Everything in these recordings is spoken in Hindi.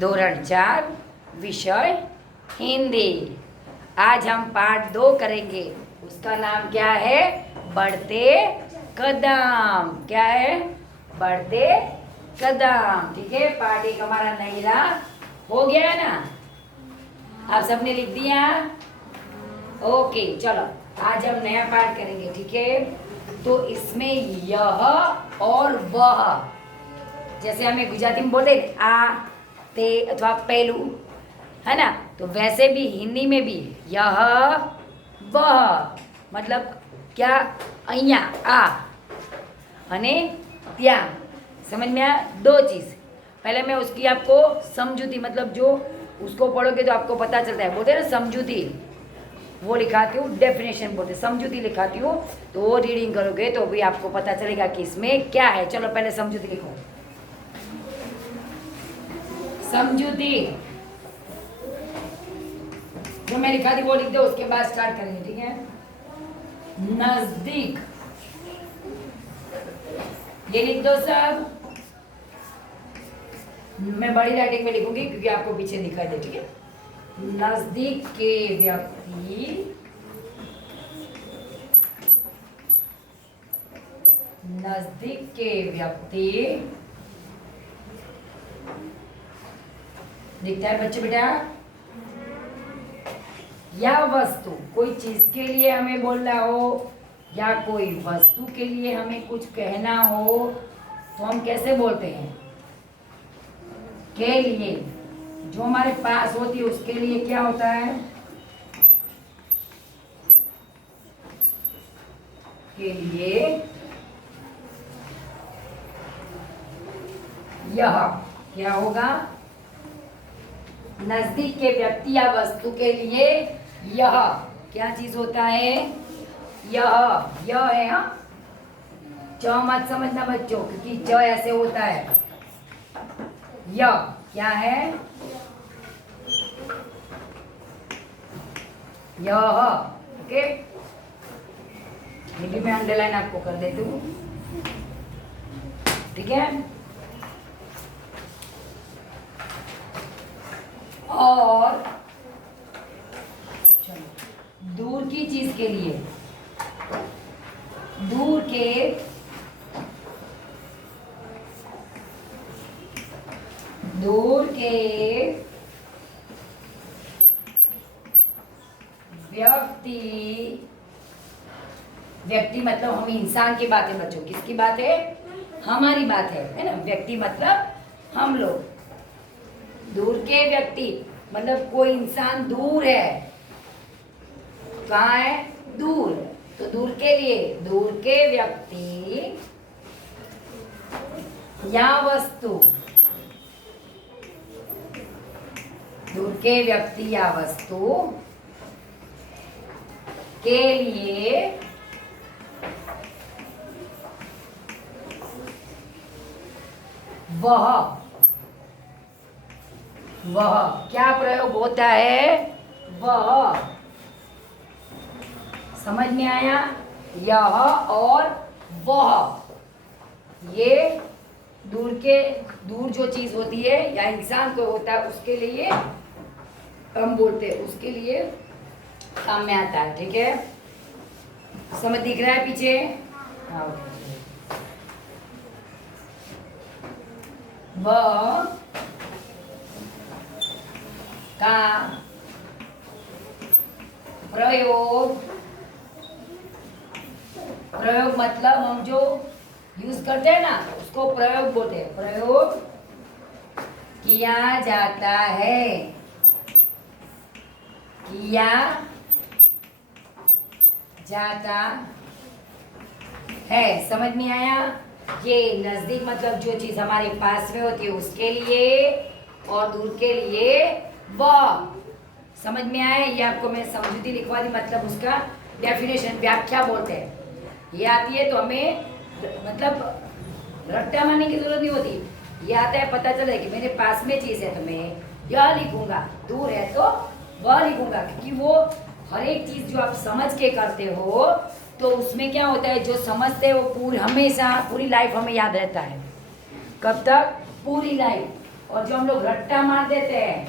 धोरण 4 विषय हिंदी। आज हम पाठ 2 करेंगे। उसका नाम क्या है? बढ़ते कदम। क्या है? बढ़ते कदम। ठीक है, पाठ 1 हमारा नहीं रहा, हो गया ना? आप सबने लिख दिया? ओके, चलो आज हम नया पाठ करेंगे। ठीक है, तो इसमें यह और वह, जैसे हमें गुजराती में बोलते हैं आ ते अथवा पहलू, है ना, तो वैसे भी हिंदी में भी यह वह मतलब क्या? અહીંયા आ અને ત્યાં। समझ में आया? 2 चीज़। पहले मैं उसकी आपको समझूती, मतलब जो उसको पढ़ोगे तो आपको पता चलता है, बोलते हैं ना समझूती, वो लिखाती हूँ। डेफिनेशन बोलते समझूती लिखाती हूँ, तो वो रीडिंग करोगे तो भी आपको पता चलेगा कि इसमें क्या है। चलो पहले समझूती लिखो। समझूती जो मैं लिखा थी वो लिख दो, उसके बाद स्टार्ट करेंगे। ठीक है, नजदीक, ये लिख दो सब। मैं बड़ी राइटिंग में लिखूंगी क्योंकि आपको पीछे दिखाई दे। ठीक है, नजदीक के व्यक्ति नजदीक के व्यक्ति दिखता है बच्चे बेटा? या वस्तु, कोई चीज के लिए हमें बोलना हो या कोई वस्तु के लिए हमें कुछ कहना हो तो हम कैसे बोलते हैं? के लिए। जो हमारे पास होती है उसके लिए क्या होता है? के लिए। यह क्या होगा? नजदीक के व्यक्ति या वस्तु के लिए यह क्या चीज होता है? यह है। हाँ, च मत समझना बच्चों, क्योंकि च ऐसे होता है। यह क्या है? यह। ओके, ये भी मैं अंडरलाइन आपको कर देती हूँ। ठीक है, और चलो दूर की चीज के लिए, दूर के व्यक्ति मतलब हम इंसान की बात है बच्चों। किसकी बात है? हमारी बात है ना? व्यक्ति मतलब हम लोग। दूर के व्यक्ति मतलब कोई इंसान दूर है। कहाँ है? दूर। तो दूर के लिए दूर के व्यक्ति या वस्तु, दूर के व्यक्ति या वस्तु के लिए वह क्या प्रयोग होता है? वह। समझ में आया? यह और वह, ये दूर जो चीज होती है या इंसान को होता है उसके लिए हम बोलते हैं, उसके लिए काम में आता है। ठीक है, समझ दिख रहा है पीछे? हाँ, वह का प्रयोग मतलब हम जो यूज करते हैं ना उसको प्रयोग बोलते हैं। प्रयोग किया जाता है, किया जाता है। समझ में आया? ये नजदीक मतलब जो चीज हमारे पास में होती है उसके लिए, और दूर के लिए वह। समझ में आया? ये आपको मैं समझूती लिखवा दी, मतलब उसका डेफिनेशन, व्याख्या बोलते हैं। ये आती है तो हमें मतलब रट्टा मारने की जरूरत नहीं होती। ये आता है, पता चले कि मेरे पास में चीज है तो मैं यह लिखूंगा, दूर है तो वह लिखूंगा, क्योंकि वो हर एक चीज जो आप समझ के करते हो तो उसमें क्या होता है, जो समझते हैं वो हमेशा पूरी लाइफ हमें याद रहता है। कब तक? पूरी लाइफ। और जो हम लोग रट्टा मार देते हैं,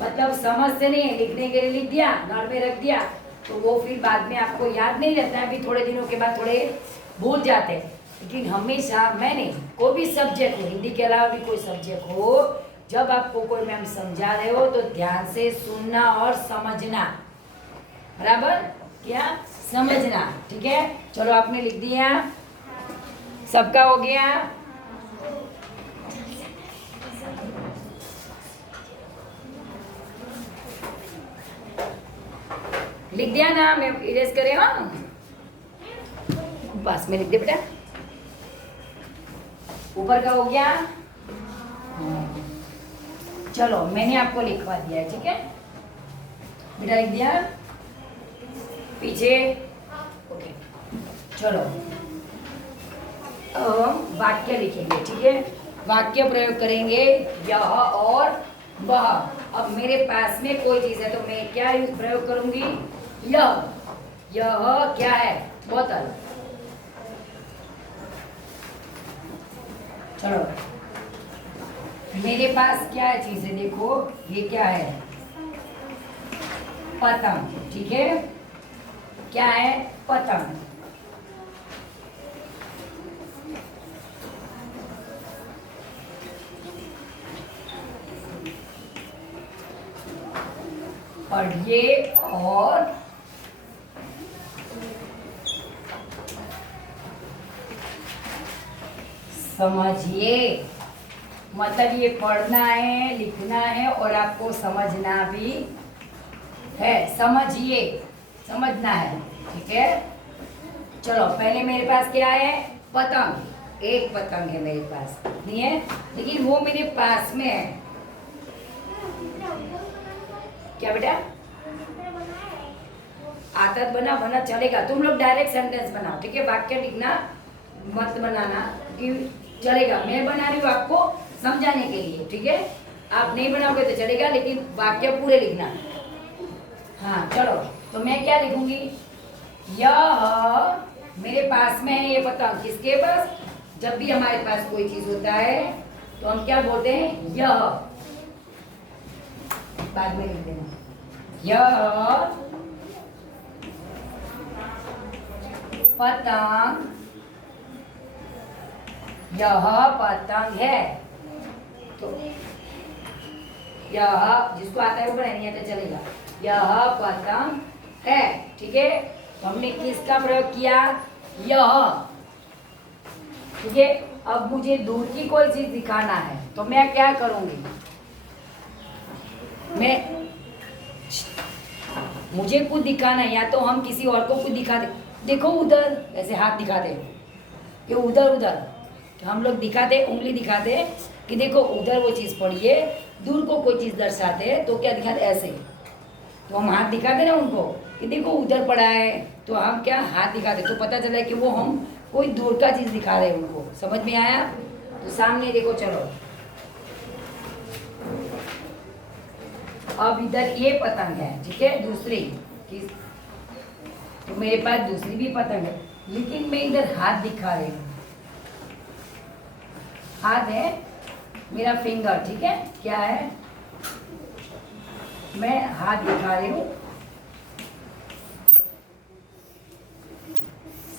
मतलब समझते नहीं है, लिखने के लिए लिख दिया, नोट में रख दिया, तो वो फिर बाद में आपको याद नहीं रहता है, अभी थोड़े दिनों के बाद थोड़े भूल जाते हैं। लेकिन हमेशा मैंने कोई भी सब्जेक्ट हो, हिंदी के अलावा भी कोई सब्जेक्ट हो, जब आपको कोई मैम समझा रहे हो तो ध्यान से सुनना और समझना, बराबर, क्या समझना, ठीक है। चलो आपने लिख दिया, सबका हो गया। लिख दिया ना, मैं इरेज करे, हाँ बस में लिख दे बेटा, ऊपर का हो गया। चलो मैंने आपको लिखवा दिया है, ठीक है बेटा, लिख दिया पीछे, ओके। चलो वाक्य लिखेंगे, ठीक है, वाक्य प्रयोग करेंगे, यह और वह। अब मेरे पास में कोई चीज है तो मैं क्या प्रयोग करूंगी, यह क्या है, बोतल। चलो मेरे पास क्या चीज है, देखो ये क्या है, पतंग, ठीक है, क्या है, पतंग। पढ़िए और समझिए, मतलब ये पढ़ना है, लिखना है और आपको समझना भी है, समझिए, समझना है, ठीक है। चलो पहले मेरे पास क्या है, पतंग, एक पतंग है मेरे पास, नहीं है, लेकिन वो मेरे पास में है, क्या बेटा, आदत बना चलेगा, तुम लोग डायरेक्ट सेंटेंस बनाओ, ठीक है, वाक्य लिखना मत बनाना कि चलेगा, मैं बना रही हूँ आपको समझाने के लिए, ठीक है, आप नहीं बनाओगे तो चलेगा, लेकिन वाक्य पूरे लिखना। हाँ चलो, तो मैं क्या लिखूंगी, यह मेरे पास में है, ये पतंग किसके पास, जब भी हमारे पास कोई चीज होता है तो हम क्या बोलते हैं, यह, बाद में लिख देना, यह पतंग, यह पतंग है, तो यह, जिसको आता है वो बनाए, नहीं आता चलेगा, यह पतंग है, ठीक है। तो हमने किसका प्रयोग किया, यह, ठीक है। अब मुझे दूर की कोई चीज दिखाना है तो मैं क्या करूंगी, मुझे कुछ दिखाना है, या तो हम किसी और को कुछ दिखा दे, देखो उधर, ऐसे हाथ दिखा दे कि उधर उधर, तो हम लोग दिखाते, उंगली दिखाते कि देखो उधर वो चीज़ पड़ी है, दूर को कोई चीज़ दर्शाते तो क्या दिखाते, ऐसे, तो हम हाथ दिखाते ना उनको कि देखो उधर पड़ा है, तो हम क्या हाथ दिखाते, तो पता चला कि वो हम कोई दूर का चीज़ दिखा रहे हैं उनको, समझ में आया। तो सामने देखो, चलो अब इधर ये पतंग है, ठीक है, दूसरी, तो मेरे पास दूसरी भी पतंग है, लेकिन मैं इधर हाथ दिखा रही हूँ, हाथ है मेरा फिंगर, ठीक है, क्या है, मैं हाथ दिखा रही हूँ,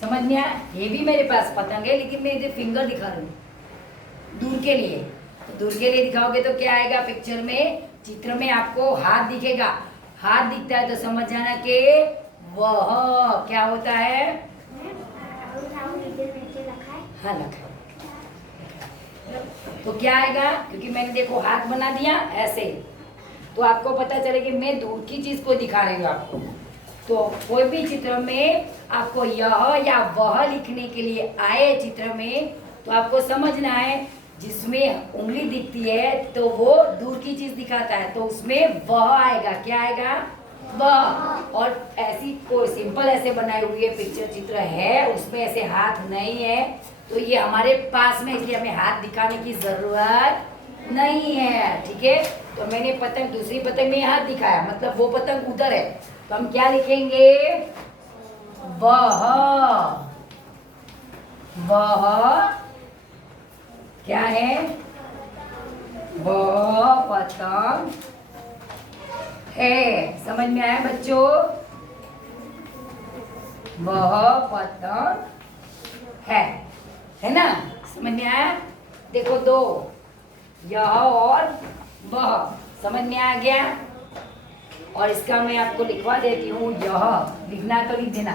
समझ में आया, ये भी मेरे पास पतंग है, लेकिन मैं इधर फिंगर दिखा रही हूँ दूर के लिए, तो दूर के लिए दिखाओगे तो क्या आएगा, पिक्चर में, चित्र में आपको हाथ दिखेगा, हाथ दिखता है तो समझ जाना कि वह क्या होता है, हाँ लखा, तो क्या आएगा, क्योंकि मैंने देखो हाथ बना दिया ऐसे, तो आपको पता चले कि मैं दूर की चीज को दिखा रही हूँ आपको। तो कोई भी चित्र में आपको यह या वह लिखने के लिए आए चित्र में, तो आपको समझना है जिसमें उंगली दिखती है तो वो दूर की चीज दिखाता है, तो उसमें वह आएगा, क्या आएगा, वह। और ऐसी कोई सिंपल ऐसे बनाई हुई है पिक्चर, चित्र है, उसमें ऐसे हाथ नहीं है, तो ये हमारे पास में, इसलिए हमें हाथ दिखाने की जरूरत नहीं है, ठीक है। तो मैंने पतंग, दूसरी पतंग में हाथ दिखाया, मतलब वो पतंग उधर है, तो हम क्या लिखेंगे, वह, वह क्या है, वह पतंग है। समझ में आया बच्चों? वह पतंग है ना? समझ में आया? देखो दो, यह और वह, समझ में आ गया? और इसका मैं आपको लिखवा देती हूँ। यह लिखना तो लिख देना।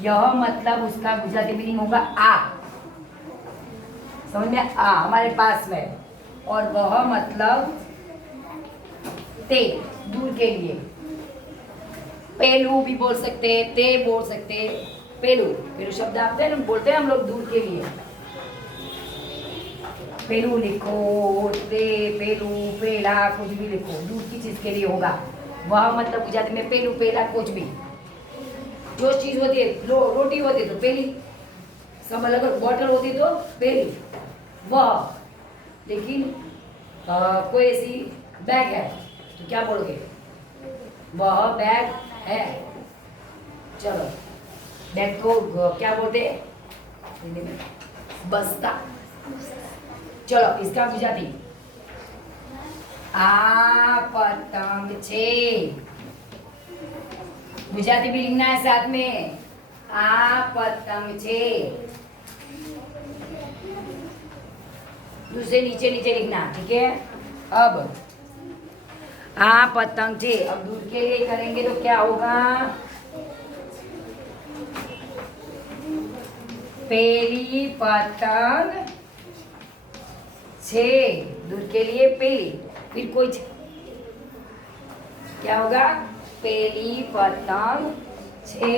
यह मतलब उसका गुजराती मीनिंग होगा आ, समझ में? आ हमारे पास में। और वह मतलब ते, दूर के लिए। पेलू भी बोल सकते हैं, ते बोल सकते हैं। पेलू, पेलू शब्द आते हैं ना, बोलते हैं हम लोग दूर के लिए। पेलू लिखो, ते, पेलू, पेला, कुछ भी लिखो, दूर की चीज के लिए होगा। वह मतलब गुजराती में पेलू, पेला, कुछ भी जो चीज होती है। रोटी होती है तो पेली, सब अलग अलग। बॉटल होती तो पेली। वह, लेकिन कोई ऐसी बैग है तो क्या बोलोगे? वह बैग है। चलो, बैग को क्या बोलते हैं? बस्ता। चलो, इसका गुजराती। आ पतंग छे। गुजराती भी लिखना है साथ में। आ पतंग छे। दूसरे नीचे नीचे लिखना, ठीक है? अब आ पतंग छे, अब दूर के लिए करेंगे तो क्या होगा? पेली पतंग छे, दूर के लिए पेली। फिर कोई क्या होगा? पेली पतंग छे।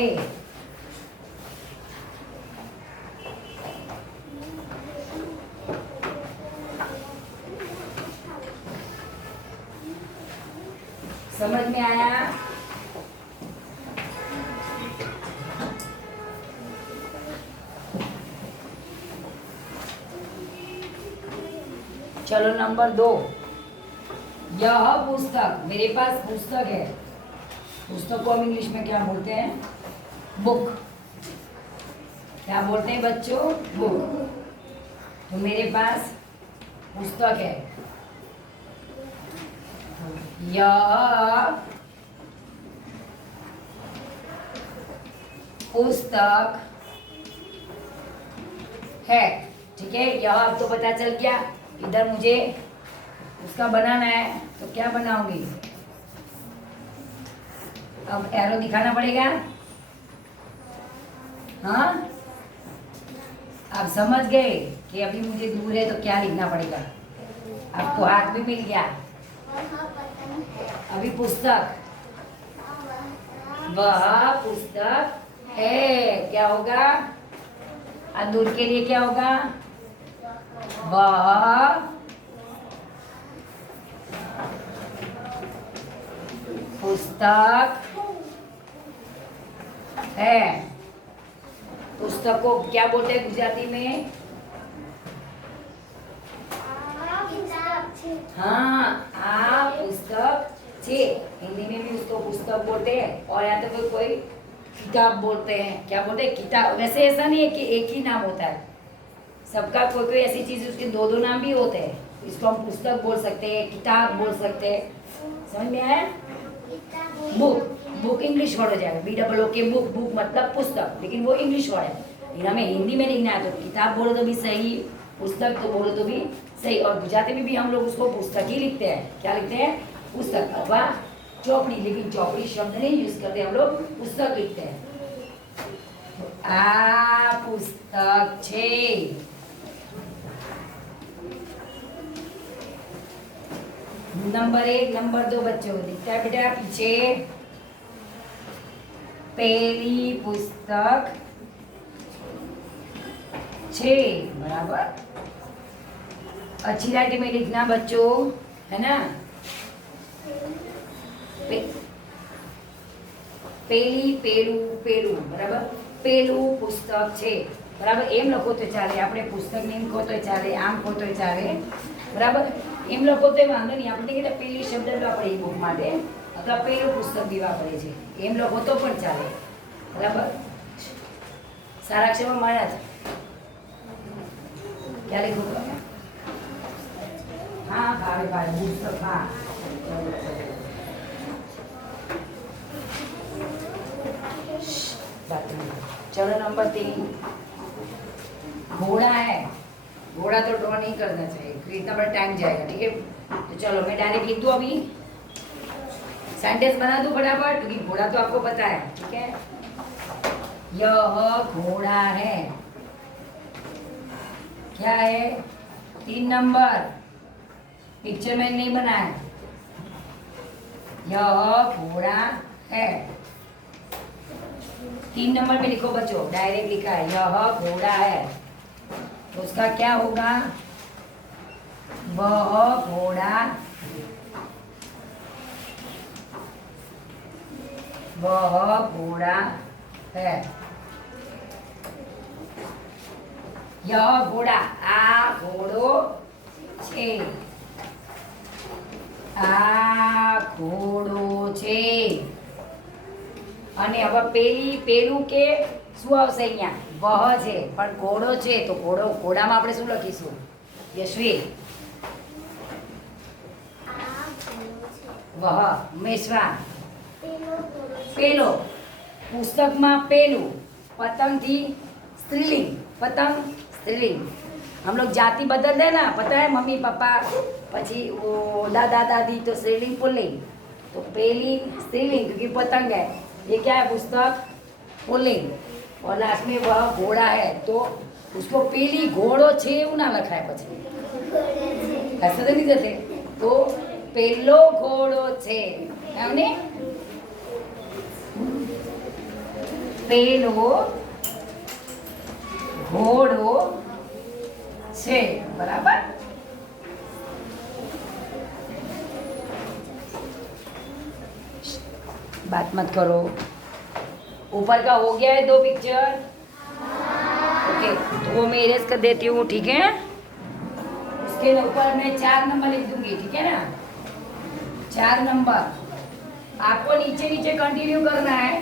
समझ में आया? चलो नंबर 2, यह पुस्तक, मेरे पास पुस्तक है। पुस्तक को हम इंग्लिश में क्या बोलते हैं? बुक। क्या बोलते हैं बच्चों? बुक। तो मेरे पास पुस्तक है। यह पुस्तक है, ठीक है? यह अब तो पता चल गया। इधर मुझे उसका बनाना है तो क्या बनाऊंगी? अब एरो दिखाना पड़ेगा। हाँ, आप समझ गए कि अभी मुझे दूर है तो क्या लिखना पड़ेगा? आपको हाथ भी मिल गया। अभी पुस्तक, वह पुस्तक है, क्या होगा? दूर के लिए क्या होगा? वह पुस्तक है। पुस्तक को क्या बोलते हैं गुजराती में? हाँ, आ पुस्तक छे। हिंदी में भी उसको पुस्तक बोलते हैं, और या तो कोई किताब बोलते हैं। क्या बोलते हैं? किताब। वैसे ऐसा नहीं है कि एक ही नाम होता है, सबका कोई कोई ऐसी चीज उसके दो दो नाम भी होते हैं। इसको हम पुस्तक बोल सकते हैं, किताब बोल सकते हैं। समझ में आया? बुक, बुक इंग्लिश वर्ड हो जाएगा। BOOK के बुक, बुक मतलब पुस्तक, लेकिन वो इंग्लिश वर्ड है। लेकिन हमें हिंदी में लिखना है तो किताब बोलो तो भी सही, पुस्तक तो बोलो तो भी सही। और गुजराती में भी हम लोग उसको पुस्तक ही लिखते हैं। क्या लिखते हैं? पुस्तक अथवा चौपड़ी। लेकिन चौपड़ी शब्द नहीं यूज करते हम लोग, पुस्तक लिखते हैं। तो आ पुस्तक छे। नंबर 1, नंबर 2 बच्चों दिखता है बेटा पीछे? पहली पुस्तक छे, बराबर। अच्छी राइटिंग में लिखना बच्चों, है ना? पेली, पेलू, पेलू, बराबर। पेलू पुस्तक छे, बराबर। एम लखो तो चाले, આપણે પુસ્તક ને એમ કહો તો ચાલે, આમ કહો તો ચાલે, બરાબર। એમ લખો તો વાંધો નહીં। આપણે કે પેલી શબ્દ વાપરીએ બુક માટે, અથવા પેલું પુસ્તક બી વાપરીએ છે, એમ લખો તો પણ ચાલે, બરાબર। સારા અક્ષરમાં મળ્યા છે। क्या लिखो? हाँ, भाई भाई पुस्तक हाँ चलो नंबर 3 घोड़ा है। घोड़ा तो ड्रॉ नहीं करना चाहिए क्योंकि इतना बड़ा टाइम जाएगा। ठीक है तो चलो मैं डायरेक्ट लिख दूँ अभी सेंटेंस बना दूँ फटाफट क्योंकि घोड़ा तो आपको पता है। ठीक है यह घोड़ा है। क्या है 3 नंबर पिक्चर मैंने नहीं बनाया। यह घोड़ा है 3 नंबर पे लिखो बच्चों डायरेक्ट लिखा है यह घोड़ा है तो उसका क्या होगा वह घोड़ा है। यह घोड़ा आ घोड़ो छे आ घोड़ो छे અને હવે પેલું કે શું આવશે અહીંયા વહ છે પણ ઘોડો છે તો ઘોડામાં આપણે શું લખીશું યશ્વી વહ મેશ્વા પેલો પુસ્તકમાં પેલું પતંગથી સ્ત્રીલિંગ પતંગ स्त्रीलिंग हम लोग जाति बदल दे ना पता है मम्मी पापा पची वो दादा दादी तो स्त्रीलिंग पुल्लिंग तो पहली स्त्रीलिंग क्योंकि पतंग है ये क्या है पुस्तक पुल्लिंग और लास्ट में वह घोड़ा है तो उसको पहली घोड़ो छे એવું ના લખાય પછી ऐसा तो नहीं कहते तो पहलो घोड़ो छे हमने पहलो घोड़ो छे बराबर। बात मत करो ऊपर का हो गया है 2 पिक्चर ओके तो वो मैं इरेज कर देती हूँ। ठीक है उसके ऊपर मैं 4 नंबर लिख दूंगी। ठीक है ना 4 नंबर आपको नीचे नीचे कंटिन्यू करना है।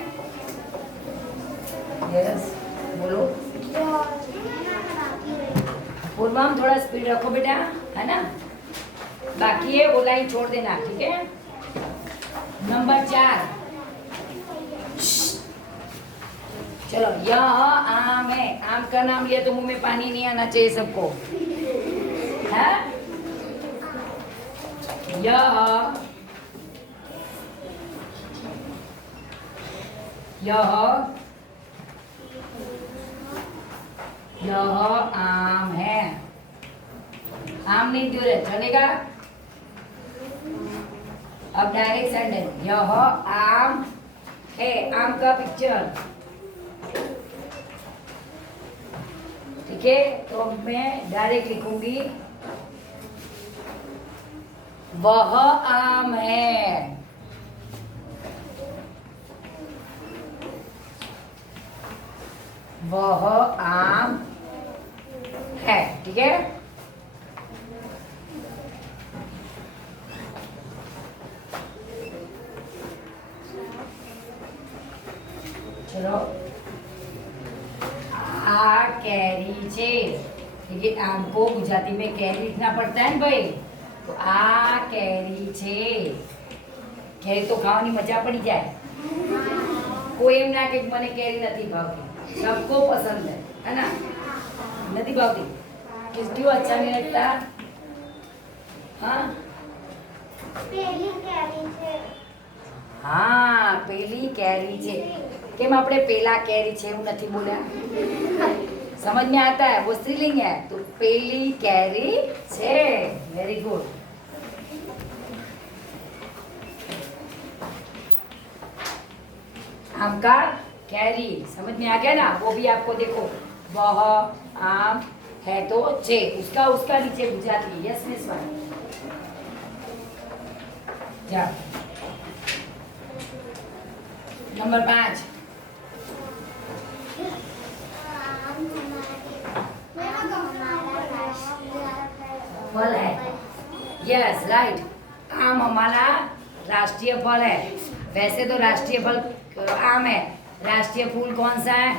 यस बोलो पूर्वम थोड़ा स्पीड रखो बेटा है ना बाकी है वो लाइन छोड़ देना। ठीक है नंबर 4 चलो यह आम है। आम का नाम लिया तो मुंह में पानी नहीं आना चाहिए सबको है। यह आम है। आम नहीं दे रहे चलेगा। अब डायरेक्ट सेंटेंस यह आम है। आम का पिक्चर ठीक है तो मैं डायरेक्ट लिखूंगी वह आम है। वह आम है। ठीक है चलो आ कैरी छे लेकिन आम को गुजराती में कैरी लिखना पड़ता है ना भाई तो आ कैरी छे। कैरी तो खावानी मजा पड़ी जाए कोई एम ना के मने कैरी नहीं भावती सबको पसंद है ना नहीं भावती किसको अच्छा नहीं लगता। हाँ हाँ पेली कैरी छे केम आपणे पेला कैरी छे એવું નથી બોલ્યા समझ में आता है वो स्त्रीलिंग है तो पेली कैरी छे। वेरी गुड आम का कैरी समझ में आ गया ना वो भी आपको देखो वह आम है तो छे उसका नीचे गुजराती यस मिस वन जा नंबर 5 फल है। यस राइट आम हमारा राष्ट्रीय फल है। वैसे तो राष्ट्रीय फल आम है राष्ट्रीय फूल कौन सा है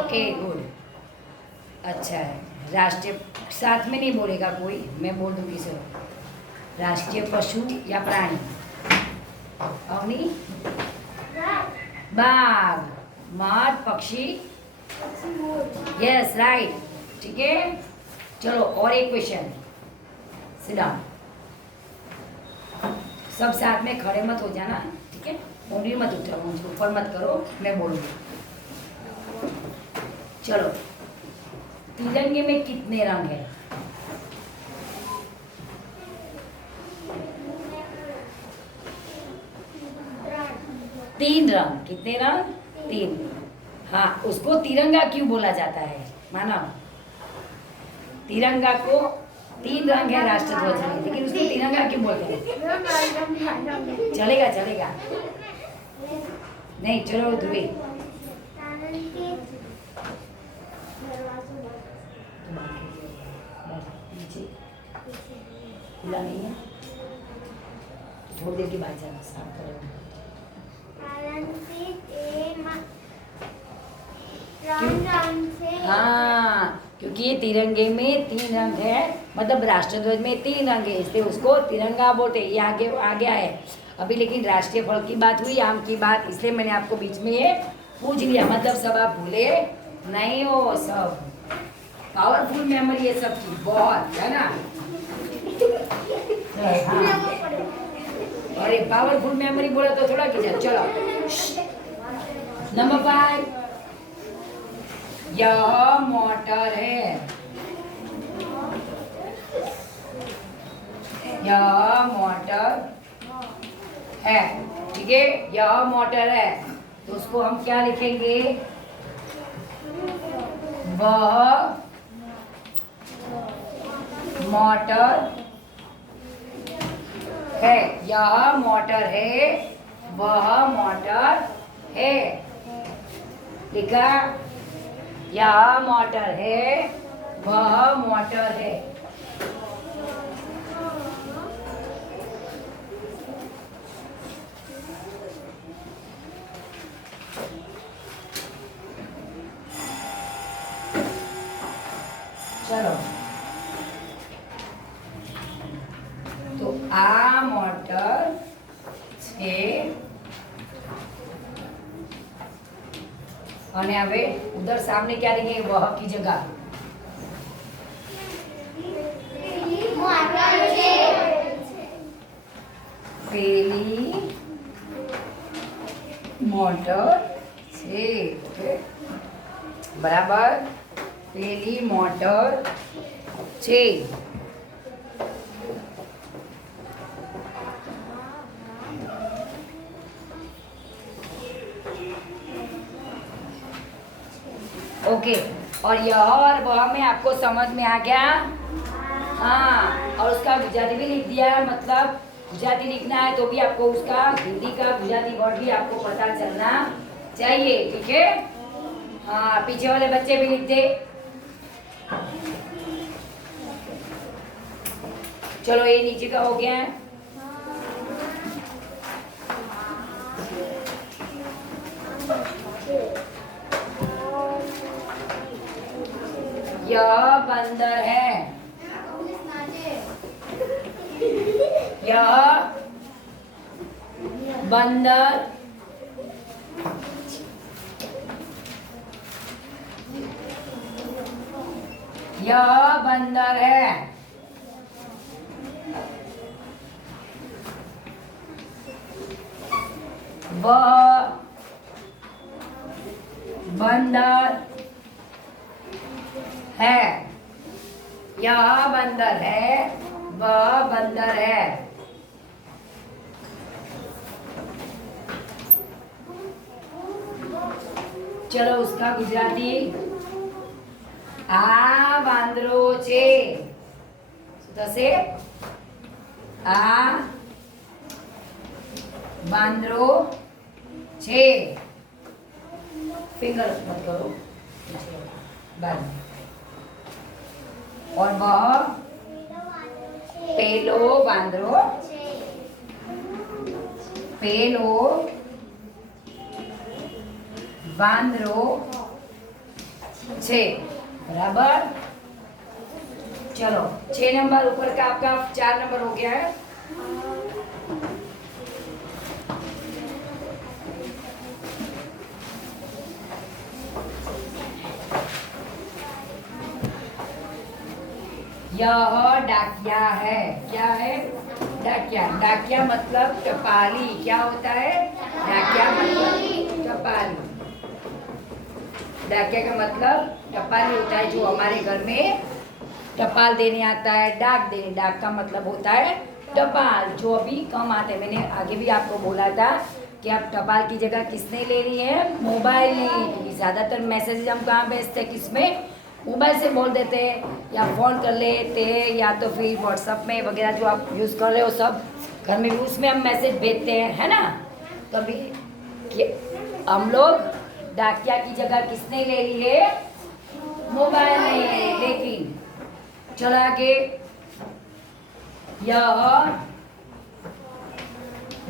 ओके गुड। अच्छा है। राष्ट्रीय साथ में नहीं बोलेगा कोई, मैं बोल दूंगी सर। राष्ट्रीय पशु या प्राणी? अवनी? बाघ। मत पक्षी? Yes right. ठीक है, चलो और एक क्वेश्चन। Sit down. सब साथ में खड़े मत हो जाना, ठीक है? उंगली मत उठाओ, मुझे ऊपर मत करो, मैं बोलूँगी। चलो, तिरंगे में कितने रंग हैं? तीन रंग। कितने रंग? तीन। हाँ, उसको तिरंगा क्यों बोला जाता है मानव? तिरंगा को तीन रंग है राष्ट्रध्वज में, लेकिन उसको तिरंगा क्यों बोलते हैं? चलेगा चलेगा, नहीं चलो ध्रुवी। खुला नहीं है, थोड़ी देर के बाद जाना साफ करो। हाँ, क्योंकि ये तिरंगे में तीन रंग है, मतलब राष्ट्रध्वज में तीन रंग है, इसलिए उसको तिरंगा बोलते। ये आगे आ गया है अभी, लेकिन राष्ट्रीय फल की बात हुई, आम की बात, इसलिए मैंने आपको बीच में ये पूछ लिया। मतलब सब आप भूले नहीं हो, सब पावरफुल मेमोरी है सबकी, बहुत है ना? हाँ। अरे पावरफुल मेमोरी बोला तो थोड़ा कीजिए। चलो नंबर 5, यह मोटर है। यह मोटर है, ठीक है? यह मोटर है, तो उसको हम क्या लिखेंगे? वह मोटर है। यह मोटर है, वह मोटर है। लिखा? यह मोटर है, वह मोटर है। चलो, तो आ मोटर छे અને હવે ઉધર સામને क्या लिखेंगे? वह की जगह पेली मोटर छे। बराबर, पेली मोटर छे। ओके, और यह और वह में आपको समझ में आ गया? हाँ, और उसका गुजराती भी लिख दिया है, मतलब गुजराती लिखना है तो भी आपको उसका हिंदी का गुजराती वर्ड भी आपको पता चलना चाहिए, ठीक है? हाँ, पीछे वाले बच्चे भी लिख दे। चलो, ये नीचे का हो गया है। यह बंदर है। यह बंदर यह बंदर है। वह बंदर है। यह बंदर है, वह बंदर है। चलो, उसका गुजराती। आ वांदरो छे। थशे? आ वांदरो छे। फिंगर मत करो, बाद में। और वह पेलो वांदरो, पेलो वांदरो छे। बराबर। चलो 6 नंबर ऊपर का आपका 4 नंबर हो गया है। यह डाकिया है। क्या है? डाकिया। डाकिया मतलब टपाली। क्या होता है? डाकिया मतलब टपाली। डाकिया का मतलब टपाली होता है, जो हमारे घर में टपाल देने आता है, डाक देने। डाक का मतलब होता है टपाल, जो अभी कम आते हैं। मैंने आगे भी आपको बोला था कि अब टपाल की जगह किसने ले ली है? मोबाइल ने। क्योंकि ज़्यादातर मैसेज हम कहाँ भेजते हैं? किसमें? मोबाइल से बोल देते हैं, या फ़ोन कर लेते हैं, या तो फिर व्हाट्सअप में वगैरह जो आप यूज़ कर रहे हो सब घर में भी, उसमें हम मैसेज भेजते हैं, है ना। कभी हम लोग डाकिया की जगह किसने ले ली है? मोबाइल ने। लेकिन चला आगे। यह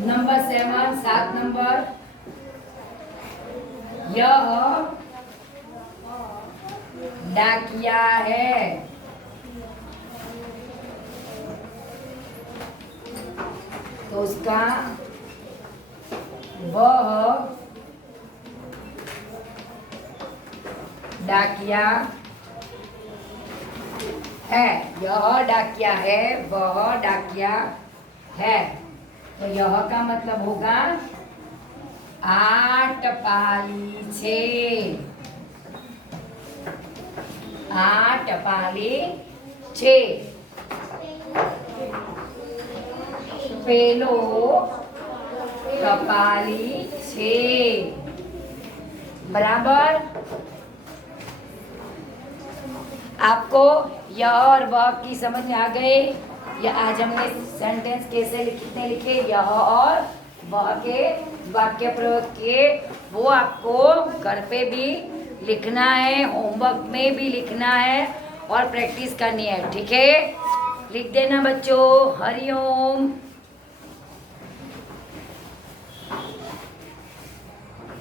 नंबर 7, 7 नंबर। यह डाकिया है। तो उसका वह डाकिया है। यह डाकिया है, वह डाकिया है। तो यह का मतलब होगा आठ पाली छे। आठ पाली छे। पेलो कपाली छे। बराबर। आपको यह और वह की समझ में आ गए? या आज हमने सेंटेंस कैसे कितने लिखे, यह और वह के वाक्य प्रयोग किए, वो आपको घर पे भी लिखना है, होमवर्क में भी लिखना है और प्रैक्टिस करनी है। ठीक है? लिख देना बच्चों। हरिओम।